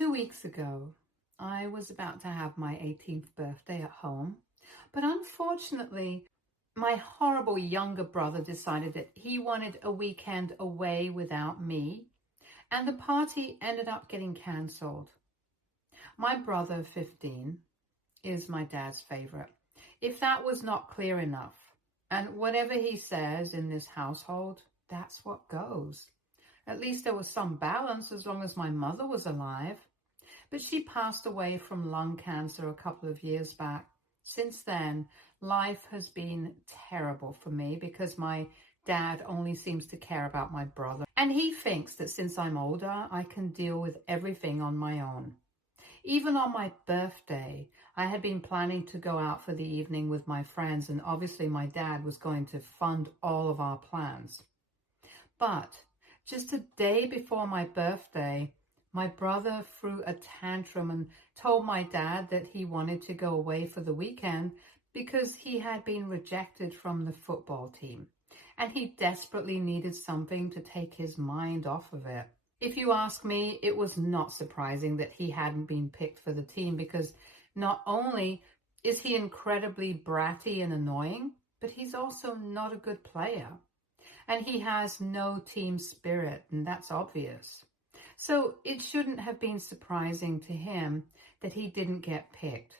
2 weeks ago, I was about to have my 18th birthday at home, but unfortunately, my horrible younger brother decided that he wanted a weekend away without me, and the party ended up getting cancelled. My brother, 15, is my dad's favorite. If that was not clear enough, and whatever he says in this household, that's what goes. At least there was some balance as long as my mother was alive. But she passed away from lung cancer a couple of years back. Since then, life has been terrible for me because my dad only seems to care about my brother. And he thinks that since I'm older, I can deal with everything on my own. Even on my birthday, I had been planning to go out for the evening with my friends, and obviously my dad was going to fund all of our plans. But just a day before my birthday, my brother threw a tantrum and told my dad that he wanted to go away for the weekend because he had been rejected from the football team, and he desperately needed something to take his mind off of it. If you ask me, it was not surprising that he hadn't been picked for the team because not only is he incredibly bratty and annoying, but he's also not a good player. And he has no team spirit, and that's obvious. So it shouldn't have been surprising to him that he didn't get picked.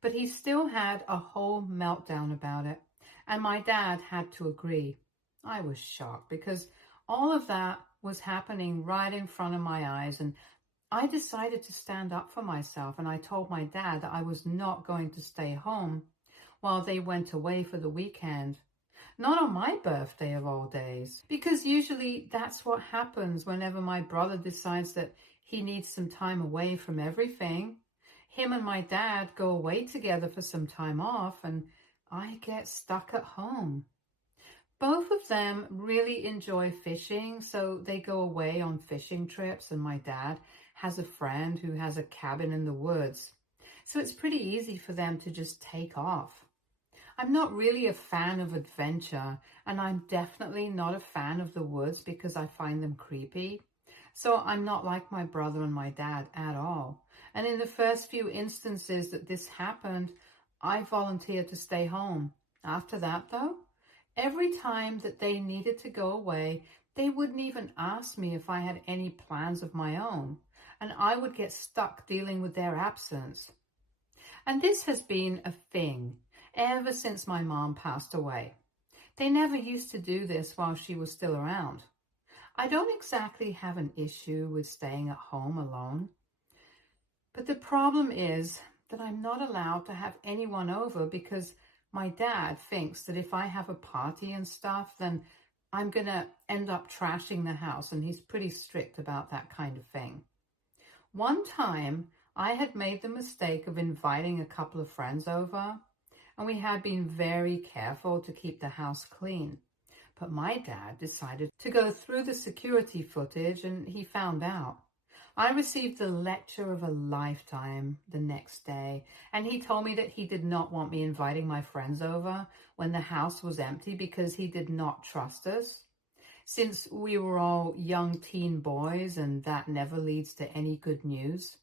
But he still had a whole meltdown about it, and my dad had to agree. I was shocked because all of that was happening right in front of my eyes, and I decided to stand up for myself, and I told my dad that I was not going to stay home while they went away for the weekend. Not on my birthday of all days, because usually that's what happens whenever my brother decides that he needs some time away from everything. Him and my dad go away together for some time off, and I get stuck at home. Both of them really enjoy fishing, so they go away on fishing trips, and my dad has a friend who has a cabin in the woods. So it's pretty easy for them to just take off. I'm not really a fan of adventure, and I'm definitely not a fan of the woods because I find them creepy. So I'm not like my brother and my dad at all. And in the first few instances that this happened, I volunteered to stay home. After that, though, every time that they needed to go away, they wouldn't even ask me if I had any plans of my own, and I would get stuck dealing with their absence. And this has been a thing ever since my mom passed away. They never used to do this while she was still around. I don't exactly have an issue with staying at home alone, but the problem is that I'm not allowed to have anyone over because my dad thinks that if I have a party and stuff, then I'm going to end up trashing the house, and he's pretty strict about that kind of thing. One time, I had made the mistake of inviting a couple of friends over, and we had been very careful to keep the house clean. But my dad decided to go through the security footage, and he found out. I received the lecture of a lifetime the next day, and he told me that he did not want me inviting my friends over when the house was empty because he did not trust us. Since we were all young teen boys, and that never leads to any good news.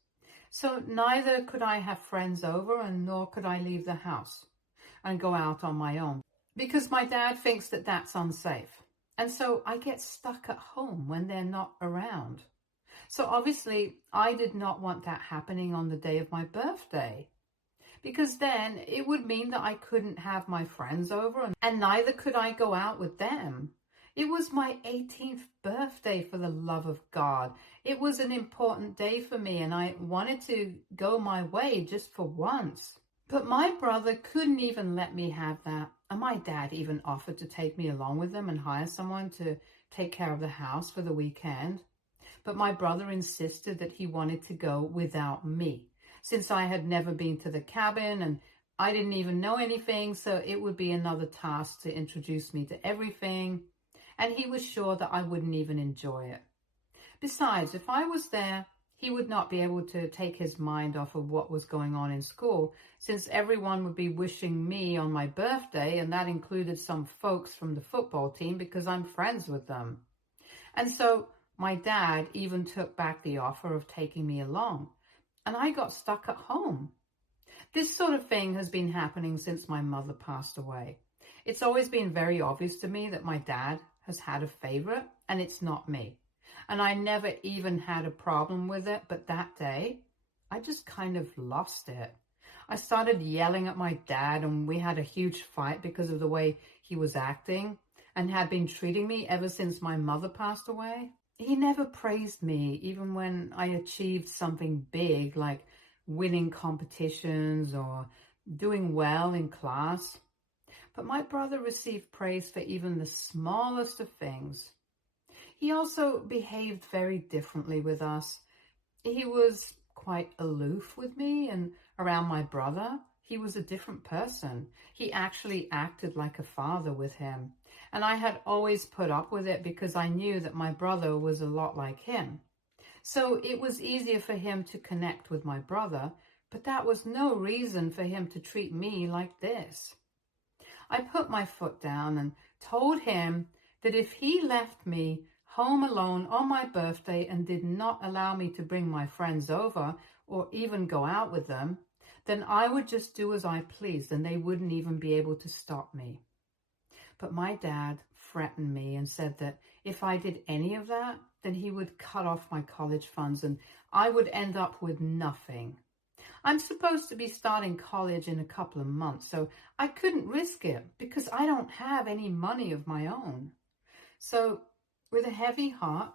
So neither could I have friends over, and nor could I leave the house and go out on my own because my dad thinks that that's unsafe. And so I get stuck at home when they're not around. So obviously I did not want that happening on the day of my birthday, because then it would mean that I couldn't have my friends over, and neither could I go out with them. It was my 18th birthday, for the love of God. It was an important day for me, and I wanted to go my way just for once. But my brother couldn't even let me have that. And my dad even offered to take me along with them and hire someone to take care of the house for the weekend. But my brother insisted that he wanted to go without me, since I had never been to the cabin and I didn't even know anything, so it would be another task to introduce me to everything, and he was sure that I wouldn't even enjoy it. Besides, if I was there, he would not be able to take his mind off of what was going on in school, since everyone would be wishing me on my birthday, and that included some folks from the football team because I'm friends with them. And so My dad even took back the offer of taking me along, and I got stuck at home. This sort of thing has been happening since my mother passed away. It's always been very obvious to me that my dad has had a favorite, and it's not me. And I never even had a problem with it, but that day, I just kind of lost it. I started yelling at my dad, and we had a huge fight because of the way he was acting and had been treating me ever since my mother passed away. He never praised me, even when I achieved something big like winning competitions or doing well in class. But my brother received praise for even the smallest of things. He also behaved very differently with us. He was quite aloof with me, and around my brother, he was a different person. He actually acted like a father with him. And I had always put up with it because I knew that my brother was a lot like him. So it was easier for him to connect with my brother, but that was no reason for him to treat me like this. I put my foot down and told him that if he left me home alone on my birthday and did not allow me to bring my friends over or even go out with them, then I would just do as I pleased and they wouldn't even be able to stop me. But my dad threatened me and said that if I did any of that, then he would cut off my college funds and I would end up with nothing. I'm supposed to be starting college in a couple of months, so I couldn't risk it because I don't have any money of my own. So with a heavy heart,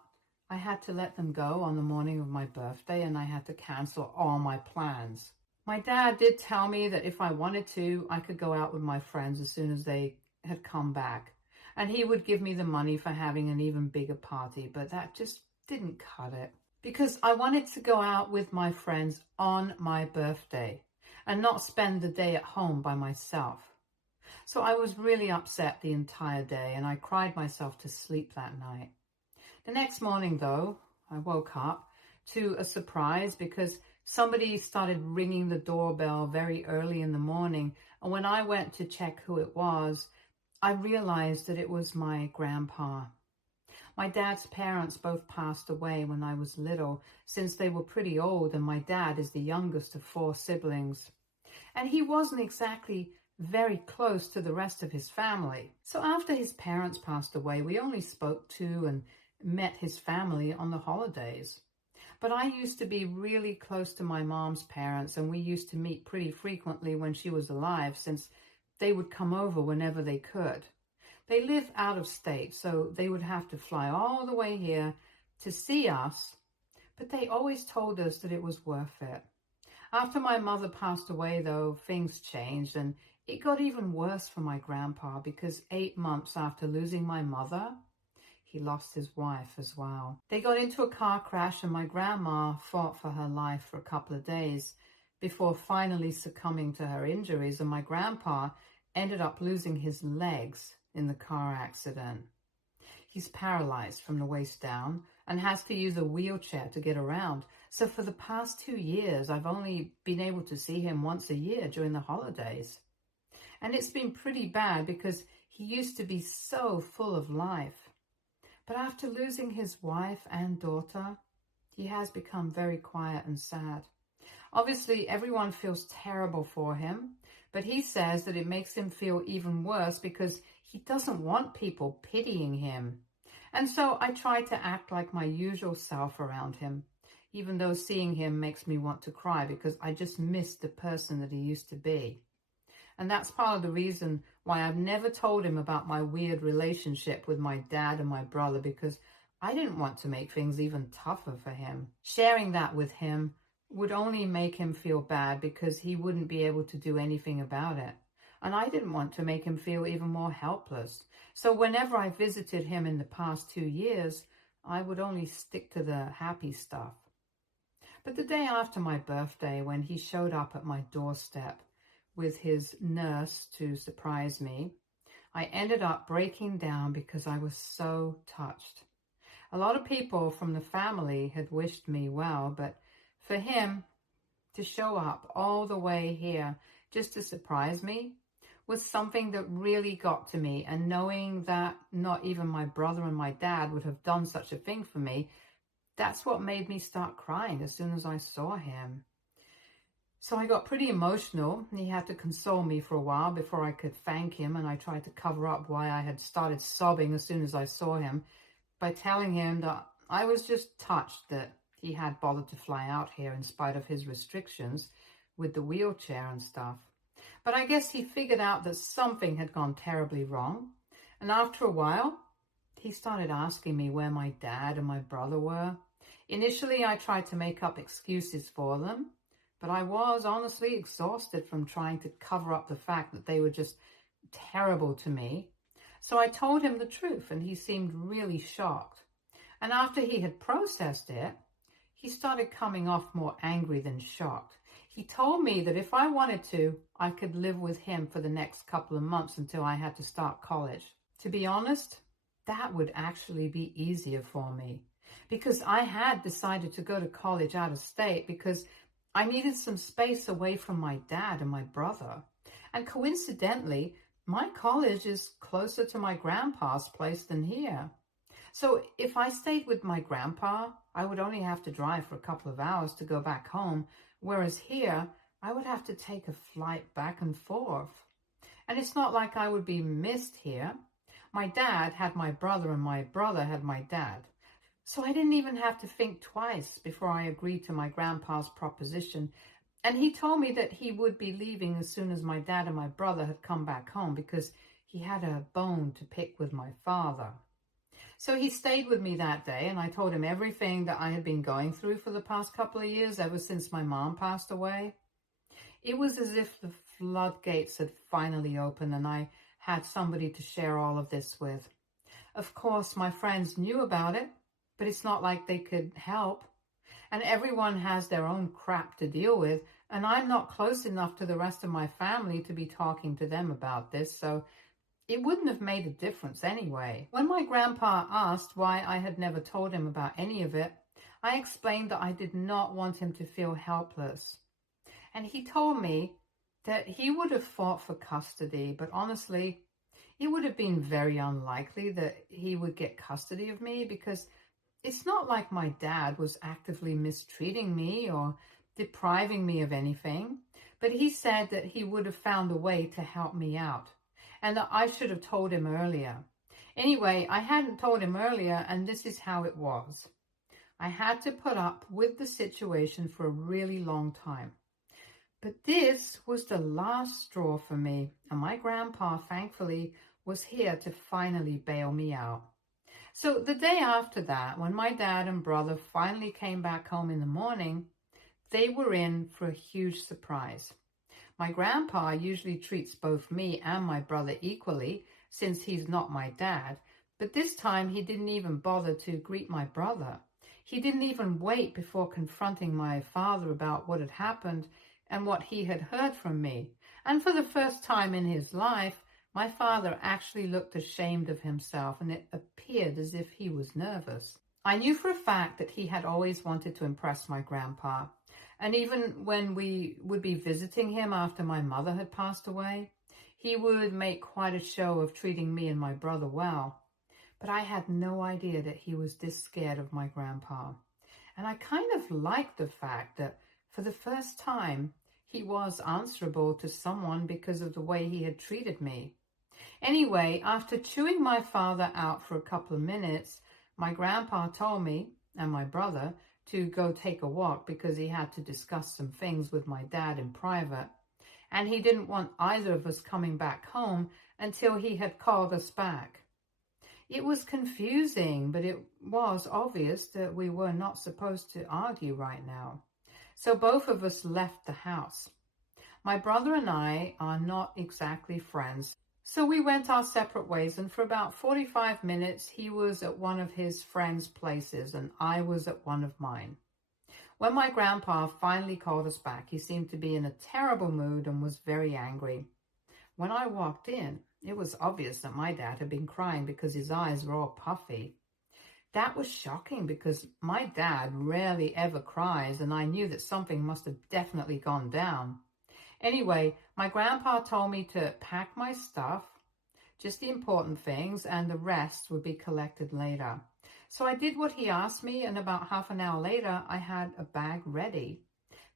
I had to let them go on the morning of my birthday, and I had to cancel all my plans. My dad did tell me that if I wanted to, I could go out with my friends as soon as they had come back. And he would give me the money for having an even bigger party, but that just didn't cut it. Because I wanted to go out with my friends on my birthday and not spend the day at home by myself. So I was really upset the entire day, and I cried myself to sleep that night. The next morning, though, I woke up to a surprise because somebody started ringing the doorbell very early in the morning. And when I went to check who it was, I realized that it was my grandpa. My dad's parents both passed away when I was little, since they were pretty old, and my dad is the youngest of 4 siblings. And he wasn't exactly very close to the rest of his family. So after his parents passed away, we only spoke to and met his family on the holidays. But I used to be really close to my mom's parents, and we used to meet pretty frequently when she was alive, since they would come over whenever they could. They live out of state, so they would have to fly all the way here to see us, but they always told us that it was worth it. After my mother passed away, though, things changed, and it got even worse for my grandpa because 8 months after losing my mother, he lost his wife as well. They got into a car crash, and my grandma fought for her life for a couple of days before finally succumbing to her injuries, and my grandpa ended up losing his legs in the car accident. He's paralyzed from the waist down and has to use a wheelchair to get around. So for the past 2 years, I've only been able to see him once a year during the holidays. And it's been pretty bad because he used to be so full of life. But after losing his wife and daughter, he has become very quiet and sad. Obviously, everyone feels terrible for him, but he says that it makes him feel even worse because he doesn't want people pitying him. And so I try to act like my usual self around him, even though seeing him makes me want to cry because I just miss the person that he used to be. And that's part of the reason why I've never told him about my weird relationship with my dad and my brother, because I didn't want to make things even tougher for him. Sharing that with him would only make him feel bad because he wouldn't be able to do anything about it. And I didn't want to make him feel even more helpless. So whenever I visited him in the past 2 years, I would only stick to the happy stuff. But the day after my birthday, when he showed up at my doorstep with his nurse to surprise me, I ended up breaking down because I was so touched. A lot of people from the family had wished me well, but for him to show up all the way here just to surprise me was something that really got to me. And knowing that not even my brother and my dad would have done such a thing for me, that's what made me start crying as soon as I saw him. So I got pretty emotional. He had to console me for a while before I could thank him, and I tried to cover up why I had started sobbing as soon as I saw him by telling him that I was just touched that he had bothered to fly out here in spite of his restrictions with the wheelchair and stuff. But I guess he figured out that something had gone terribly wrong, and after a while, he started asking me where my dad and my brother were. Initially, I tried to make up excuses for them, but I was honestly exhausted from trying to cover up the fact that they were just terrible to me. So I told him the truth, and he seemed really shocked. And after he had processed it, he started coming off more angry than shocked. He told me that if I wanted to, I could live with him for the next couple of months until I had to start college. To be honest, that would actually be easier for me, because I had decided to go to college out of state because I needed some space away from my dad and my brother. And coincidentally, my college is closer to my grandpa's place than here. So if I stayed with my grandpa, I would only have to drive for a couple of hours to go back home, whereas here, I would have to take a flight back and forth. And it's not like I would be missed here. My dad had my brother and my brother had my dad. So I didn't even have to think twice before I agreed to my grandpa's proposition. And he told me that he would be leaving as soon as my dad and my brother had come back home because he had a bone to pick with my father. So he stayed with me that day, and I told him everything that I had been going through for the past couple of years, ever since my mom passed away. It was as if the floodgates had finally opened and I had somebody to share all of this with. Of course, my friends knew about it, but it's not like they could help. And everyone has their own crap to deal with, and I'm not close enough to the rest of my family to be talking to them about this, so it wouldn't have made a difference anyway. When my grandpa asked why I had never told him about any of it, I explained that I did not want him to feel helpless. And he told me that he would have fought for custody, but honestly, it would have been very unlikely that he would get custody of me because it's not like my dad was actively mistreating me or depriving me of anything, but he said that he would have found a way to help me out and that I should have told him earlier. Anyway, I hadn't told him earlier, and this is how it was. I had to put up with the situation for a really long time. But this was the last straw for me, and my grandpa, thankfully, was here to finally bail me out. So the day after that, when my dad and brother finally came back home in the morning, they were in for a huge surprise. My grandpa usually treats both me and my brother equally since he's not my dad, but this time he didn't even bother to greet my brother. He didn't even wait before confronting my father about what had happened and what he had heard from me. And for the first time in his life, my father actually looked ashamed of himself, and it appeared as if he was nervous. I knew for a fact that he had always wanted to impress my grandpa. And even when we would be visiting him after my mother had passed away, he would make quite a show of treating me and my brother well. But I had no idea that he was this scared of my grandpa. And I kind of liked the fact that for the first time, he was answerable to someone because of the way he had treated me. Anyway, after chewing my father out for a couple of minutes, my grandpa told me and my brother to go take a walk because he had to discuss some things with my dad in private. And he didn't want either of us coming back home until he had called us back. It was confusing, but it was obvious that we were not supposed to argue right now. So both of us left the house. My brother and I are not exactly friends. So we went our separate ways, and for about 45 minutes, he was at one of his friends' places, and I was at one of mine. When my grandpa finally called us back, he seemed to be in a terrible mood and was very angry. When I walked in, it was obvious that my dad had been crying because his eyes were all puffy. That was shocking because my dad rarely ever cries, and I knew that something must have definitely gone down. Anyway, my grandpa told me to pack my stuff, just the important things, and the rest would be collected later. So I did what he asked me, and about half an hour later, I had a bag ready.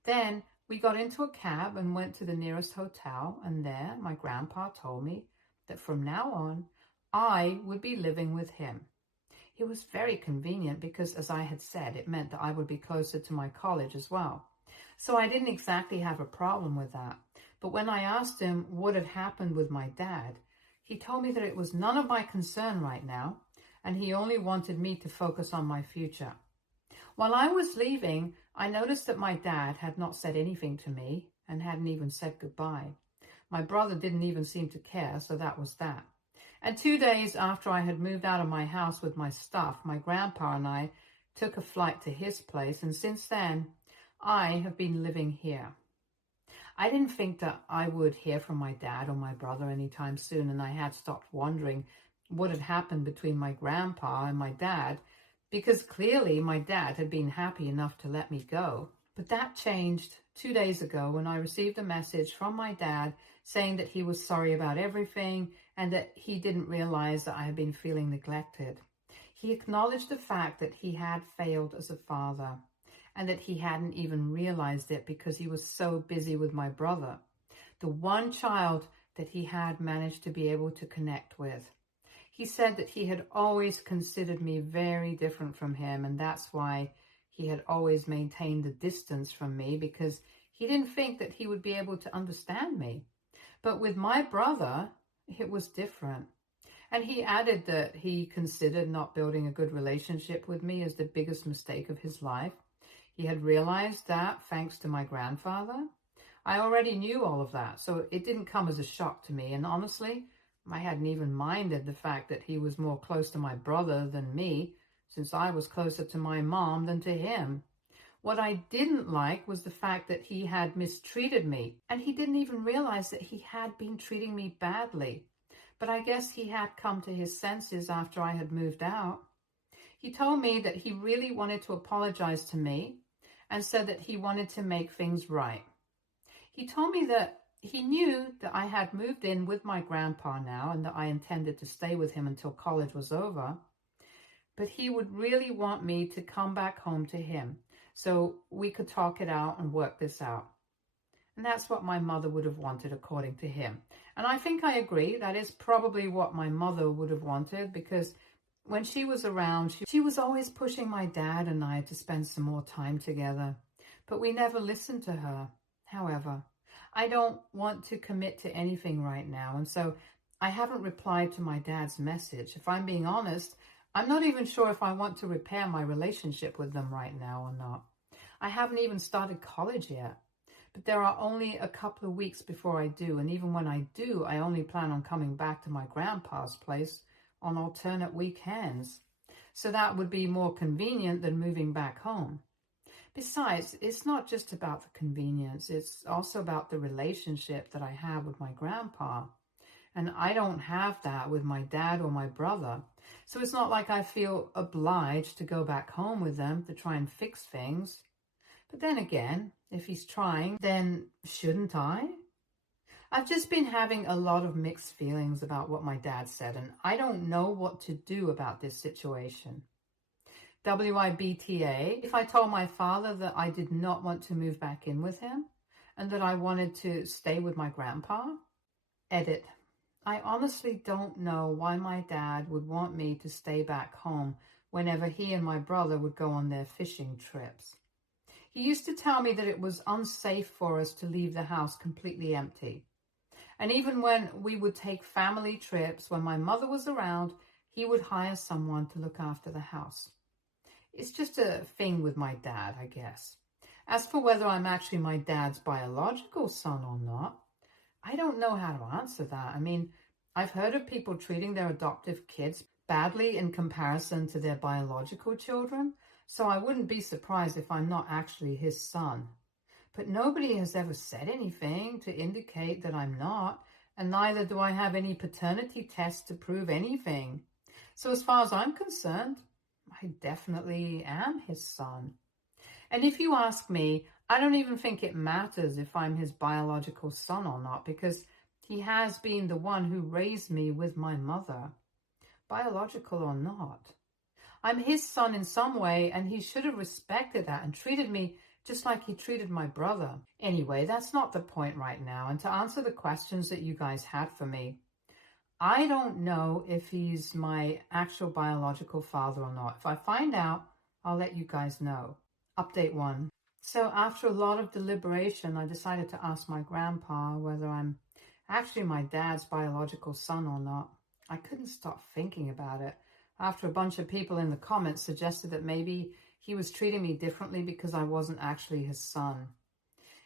Then we got into a cab and went to the nearest hotel, and there my grandpa told me that from now on, I would be living with him. It was very convenient because, as I had said, it meant that I would be closer to my college as well. So I didn't exactly have a problem with that. But when I asked him what had happened with my dad, he told me that it was none of my concern right now, and he only wanted me to focus on my future. While I was leaving, I noticed that my dad had not said anything to me and hadn't even said goodbye. My brother didn't even seem to care, so that was that. And 2 days after I had moved out of my house with my stuff, my grandpa and I took a flight to his place, and since then, I have been living here. I didn't think that I would hear from my dad or my brother anytime soon, and I had stopped wondering what had happened between my grandpa and my dad, because clearly my dad had been happy enough to let me go. But that changed 2 days ago when I received a message from my dad saying that he was sorry about everything and that he didn't realize that I had been feeling neglected. He acknowledged the fact that he had failed as a father and that he hadn't even realized it because he was so busy with my brother, the one child that he had managed to be able to connect with. He said that he had always considered me very different from him, and that's why he had always maintained the distance from me, because he didn't think that he would be able to understand me. But with my brother, it was different. And he added that he considered not building a good relationship with me as the biggest mistake of his life. He had realized that thanks to my grandfather. I already knew all of that, so it didn't come as a shock to me. And honestly, I hadn't even minded the fact that he was more close to my brother than me, since I was closer to my mom than to him. What I didn't like was the fact that he had mistreated me, and he didn't even realize that he had been treating me badly. But I guess he had come to his senses after I had moved out. He told me that he really wanted to apologize to me and said that he wanted to make things right. He told me that he knew that I had moved in with my grandpa now and that I intended to stay with him until college was over, but he would really want me to come back home to him so we could talk it out and work this out. And that's what my mother would have wanted, according to him. And I think I agree. That is probably what my mother would have wanted, because when she was around, she was always pushing my dad and I to spend some more time together. But we never listened to her. However, I don't want to commit to anything right now, and so I haven't replied to my dad's message. If I'm being honest, I'm not even sure if I want to repair my relationship with them right now or not. I haven't even started college yet, but there are only a couple of weeks before I do, and even when I do, I only plan on coming back to my grandpa's place on alternate weekends. So that would be more convenient than moving back home. Besides, it's not just about the convenience, it's also about the relationship that I have with my grandpa. And I don't have that with my dad or my brother. So it's not like I feel obliged to go back home with them to try and fix things. But then again, if he's trying, then shouldn't I? I've just been having a lot of mixed feelings about what my dad said, and I don't know what to do about this situation. WIBTA, if I told my father that I did not want to move back in with him and that I wanted to stay with my grandpa? Edit. I honestly don't know why my dad would want me to stay back home whenever he and my brother would go on their fishing trips. He used to tell me that it was unsafe for us to leave the house completely empty. And even when we would take family trips, when my mother was around, he would hire someone to look after the house. It's just a thing with my dad, I guess. As for whether I'm actually my dad's biological son or not, I don't know how to answer that. I mean, I've heard of people treating their adoptive kids badly in comparison to their biological children, so I wouldn't be surprised if I'm not actually his son. But nobody has ever said anything to indicate that I'm not, and neither do I have any paternity tests to prove anything. So as far as I'm concerned, I definitely am his son. And if you ask me, I don't even think it matters if I'm his biological son or not, because he has been the one who raised me with my mother, biological or not. I'm his son in some way, and he should have respected that and treated me just like he treated my brother. Anyway, that's not the point right now. And to answer the questions that you guys had for me, I don't know if he's my actual biological father or not. If I find out, I'll let you guys know. Update 1. So after a lot of deliberation, I decided to ask my grandpa whether I'm actually my dad's biological son or not. I couldn't stop thinking about it after a bunch of people in the comments suggested that maybe he was treating me differently because I wasn't actually his son.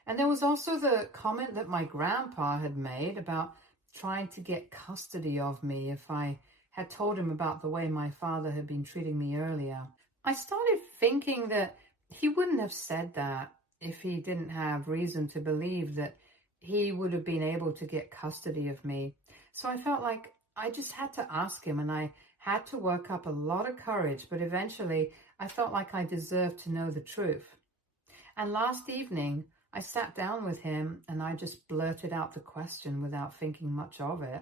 And there was also the comment that my grandpa had made about trying to get custody of me if I had told him about the way my father had been treating me earlier. I started thinking that he wouldn't have said that if he didn't have reason to believe that he would have been able to get custody of me. So I felt like I just had to ask him, and I had to work up a lot of courage, but eventually I felt like I deserved to know the truth. And last evening, I sat down with him and I just blurted out the question without thinking much of it.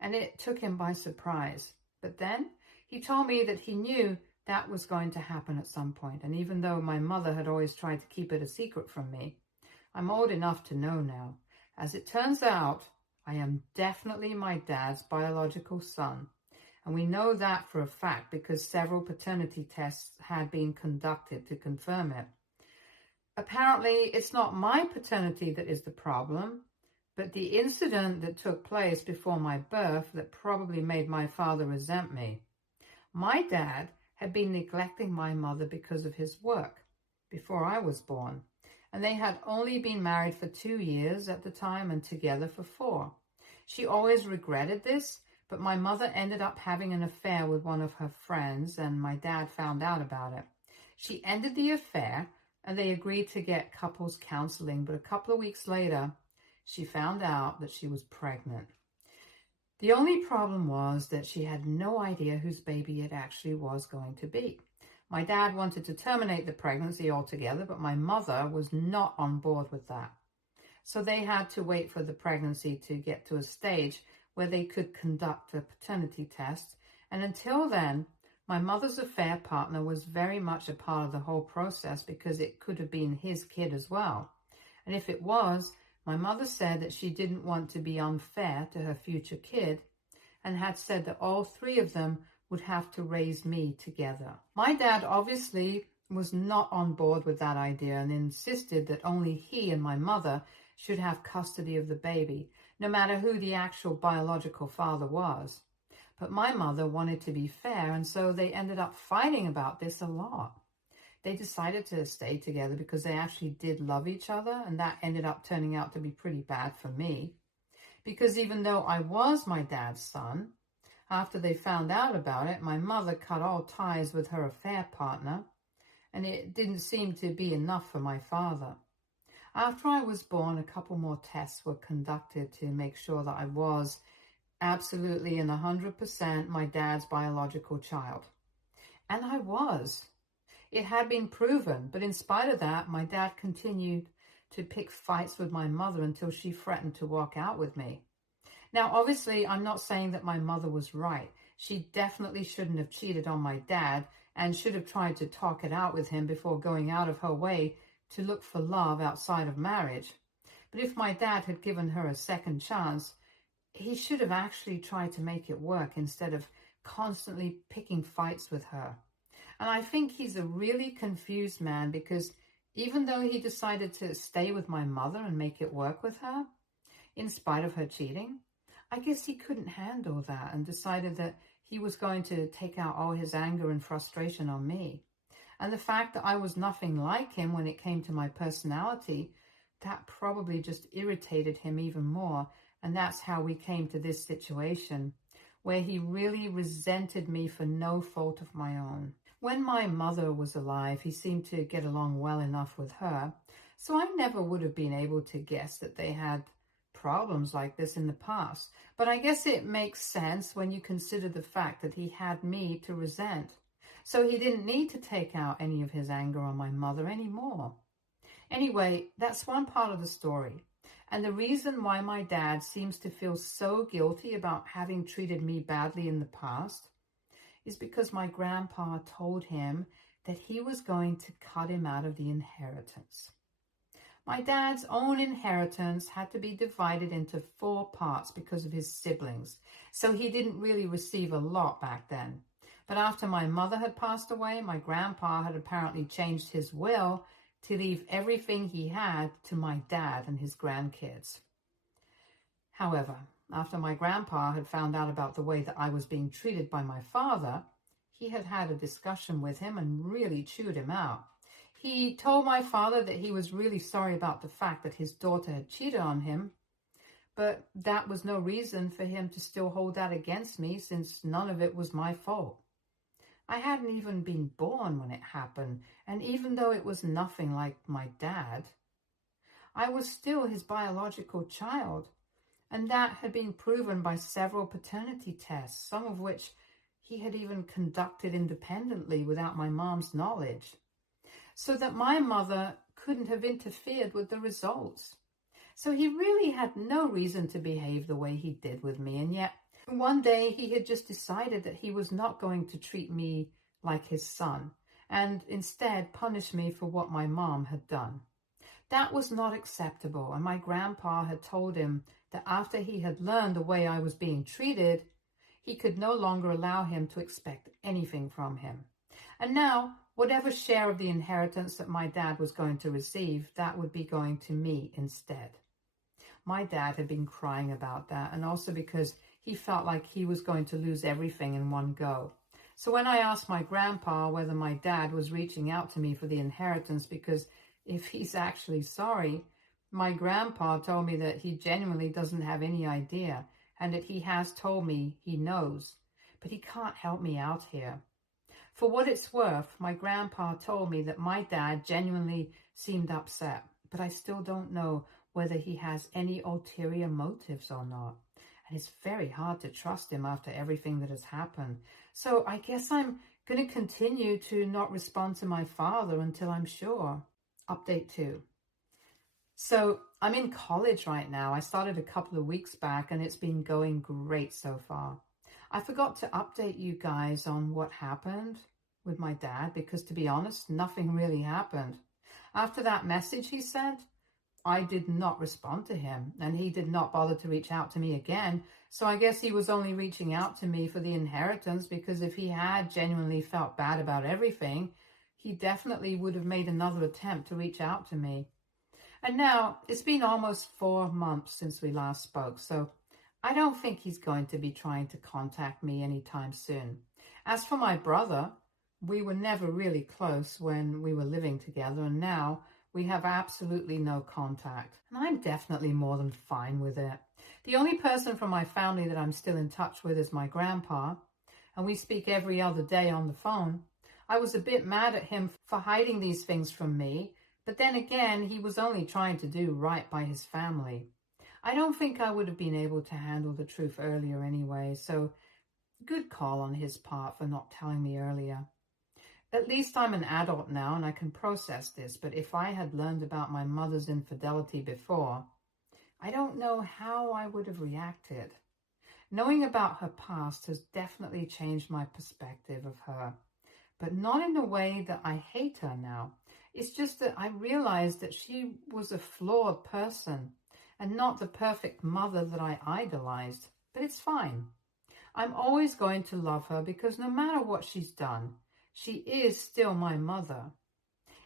And it took him by surprise. But then he told me that he knew that was going to happen at some point. And even though my mother had always tried to keep it a secret from me, I'm old enough to know now. As it turns out, I am definitely my dad's biological son. And we know that for a fact because several paternity tests had been conducted to confirm it. Apparently, it's not my paternity that is the problem, but the incident that took place before my birth that probably made my father resent me. My dad had been neglecting my mother because of his work before I was born, and they had only been married for 2 years at the time and together for 4. She always regretted this, but my mother ended up having an affair with one of her friends, and my dad found out about it. She ended the affair, and they agreed to get couples counseling, but a couple of weeks later, she found out that she was pregnant. The only problem was that she had no idea whose baby it actually was going to be. My dad wanted to terminate the pregnancy altogether, but my mother was not on board with that. So they had to wait for the pregnancy to get to a stage where they could conduct a paternity test. And until then, my mother's affair partner was very much a part of the whole process because it could have been his kid as well. And if it was, my mother said that she didn't want to be unfair to her future kid and had said that all 3 of them would have to raise me together. My dad obviously was not on board with that idea and insisted that only he and my mother should have custody of the baby, no matter who the actual biological father was. But my mother wanted to be fair, and so they ended up fighting about this a lot. They decided to stay together because they actually did love each other, and that ended up turning out to be pretty bad for me. Because even though I was my dad's son, after they found out about it, my mother cut all ties with her affair partner, and it didn't seem to be enough for my father. After I was born, a couple more tests were conducted to make sure that I was absolutely and 100% my dad's biological child. And I was. It had been proven, but in spite of that, my dad continued to pick fights with my mother until she threatened to walk out with me. Now, obviously, I'm not saying that my mother was right. She definitely shouldn't have cheated on my dad and should have tried to talk it out with him before going out of her way to look for love outside of marriage. But if my dad had given her a second chance, he should have actually tried to make it work instead of constantly picking fights with her. And I think he's a really confused man because even though he decided to stay with my mother and make it work with her, in spite of her cheating, I guess he couldn't handle that and decided that he was going to take out all his anger and frustration on me. And the fact that I was nothing like him when it came to my personality, that probably just irritated him even more. And that's how we came to this situation, where he really resented me for no fault of my own. When my mother was alive, he seemed to get along well enough with her, so I never would have been able to guess that they had problems like this in the past. But I guess it makes sense when you consider the fact that he had me to resent. So he didn't need to take out any of his anger on my mother anymore. Anyway, that's one part of the story. And the reason why my dad seems to feel so guilty about having treated me badly in the past is because my grandpa told him that he was going to cut him out of the inheritance. My dad's own inheritance had to be divided into 4 parts because of his siblings, so he didn't really receive a lot back then. But after my mother had passed away, my grandpa had apparently changed his will to leave everything he had to my dad and his grandkids. However, after my grandpa had found out about the way that I was being treated by my father, he had had a discussion with him and really chewed him out. He told my father that he was really sorry about the fact that his daughter had cheated on him, but that was no reason for him to still hold that against me, since none of it was my fault. I hadn't even been born when it happened, and even though it was nothing like my dad, I was still his biological child, and that had been proven by several paternity tests, some of which he had even conducted independently without my mom's knowledge, so that my mother couldn't have interfered with the results. So he really had no reason to behave the way he did with me, and yet one day he had just decided that he was not going to treat me like his son, and instead punish me for what my mom had done. That was not acceptable, and my grandpa had told him that after he had learned the way I was being treated, he could no longer allow him to expect anything from him. And now, whatever share of the inheritance that my dad was going to receive, that would be going to me instead. My dad had been crying about that, and also because he felt like he was going to lose everything in one go. So when I asked my grandpa whether my dad was reaching out to me for the inheritance because if he's actually sorry, my grandpa told me that he genuinely doesn't have any idea, and that he has told me he knows, but he can't help me out here. For what it's worth, my grandpa told me that my dad genuinely seemed upset, but I still don't know whether he has any ulterior motives or not. And it's very hard to trust him after everything that has happened. So I guess I'm going to continue to not respond to my father until I'm sure. Update 2. So I'm in college right now. I started a couple of weeks back and it's been going great so far. I forgot to update you guys on what happened with my dad because, to be honest, nothing really happened. After that message he sent, I did not respond to him, and he did not bother to reach out to me again. So I guess he was only reaching out to me for the inheritance, because if he had genuinely felt bad about everything, he definitely would have made another attempt to reach out to me. And now it's been almost 4 months since we last spoke, so I don't think he's going to be trying to contact me anytime soon. As for my brother, we were never really close when we were living together, and now we have absolutely no contact, and I'm definitely more than fine with it. The only person from my family that I'm still in touch with is my grandpa, and we speak every other day on the phone. I was a bit mad at him for hiding these things from me, but then again, he was only trying to do right by his family. I don't think I would have been able to handle the truth earlier anyway, so good call on his part for not telling me earlier. At least I'm an adult now and I can process this, but if I had learned about my mother's infidelity before, I don't know how I would have reacted. Knowing about her past has definitely changed my perspective of her, but not in the way that I hate her now. It's just that I realized that she was a flawed person and not the perfect mother that I idolized, but it's fine. I'm always going to love her because no matter what she's done, she is still my mother.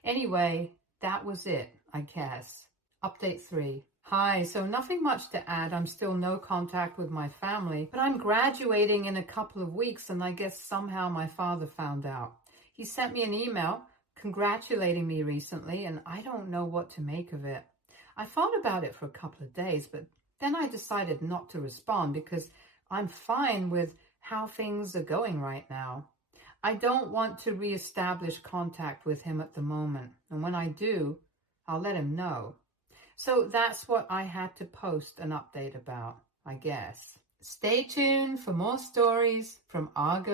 Anyway, that was it, I guess. Update 3. Hi, so nothing much to add. I'm still no contact with my family, but I'm graduating in a couple of weeks, and I guess somehow my father found out. He sent me an email congratulating me recently, and I don't know what to make of it. I thought about it for a couple of days, but then I decided not to respond because I'm fine with how things are going right now. I don't want to reestablish contact with him at the moment, and when I do, I'll let him know. So that's what I had to post an update about, I guess. Stay tuned for more stories from Argo.